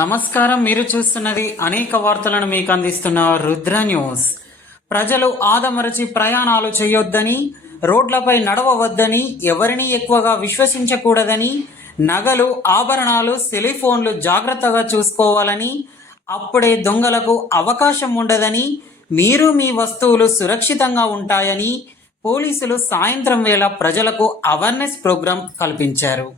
నమస్కారం. మీరు చూస్తున్నది అనేక వార్తలను మీకు అందిస్తున్న రుద్ర న్యూస్. ప్రజలు ఆదమరచి ప్రయాణాలు చేయొద్దని, రోడ్లపై నడవవద్దని, ఎవరిని ఎక్కువగా విశ్వసించకూడదని, నగలు, ఆభరణాలు, సెలిఫోన్లు జాగ్రత్తగా చూసుకోవాలని, అప్పుడే దొంగలకు అవకాశం ఉండదని, మీరు మీ వస్తువులు సురక్షితంగా ఉంటాయని పోలీసులు సాయంత్రం వేళ ప్రజలకు అవేర్నెస్ ప్రోగ్రాం కల్పించారు.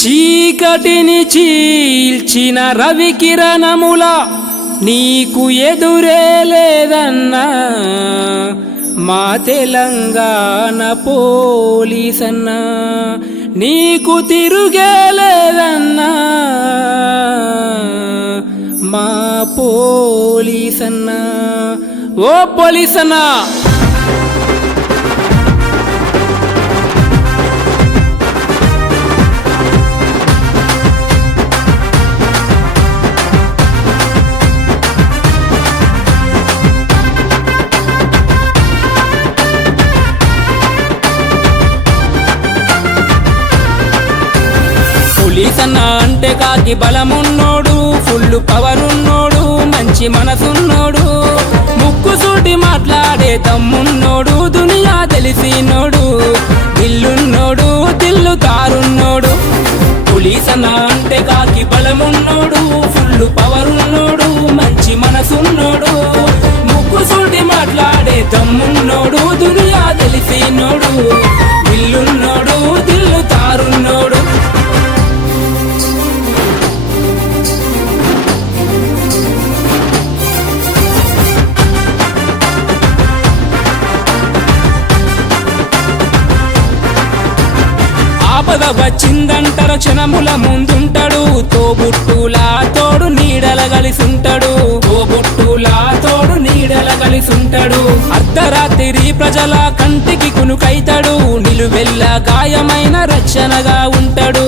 చీకటిని చీల్చిన రవి కిరణముల నీకు ఎదురే లేదన్నా, మా తెలంగాణ పోలీసన్నా నీకు తిరుగే లేదన్నా, మా పోలీసన్నా. ఓ పోలీసన్నా, పోలీసన్న అంటే కాకి బలమున్నోడు, ఫుల్ పవర్ ఉన్నోడు, మంచి మనసున్నోడు, ముక్కుసూటి మాట్లాడే తమ్మున్నోడు, దునియా తెలిసినోడు, దిల్లున్నోడు, దిల్లు తారున్నోడు. పోలీసన్న అంటే కాకి బలమున్నోడు, ఫుల్ పవర్ ఉన్నోడు, మంచి మనసున్నోడు, ముక్కుసూటి మాట్లాడే తమ్మున్నోడు, దునియా తెలిసినోడు, దిల్లున్నోడు, దిల్లు తారున్నోడు. ఆపద వచ్చిందంటర క్షణముల ముందుంటాడు, తోబుట్టులా తోడు నీడల కలిసుంటాడు, తోబుట్టులా తోడు నీడల కలిసుంటాడు. అర్ధరాత్రి ప్రజల కంటికి కునుకైతాడు, నిలువెల్ల గాయమైన రక్షణగా ఉంటాడు.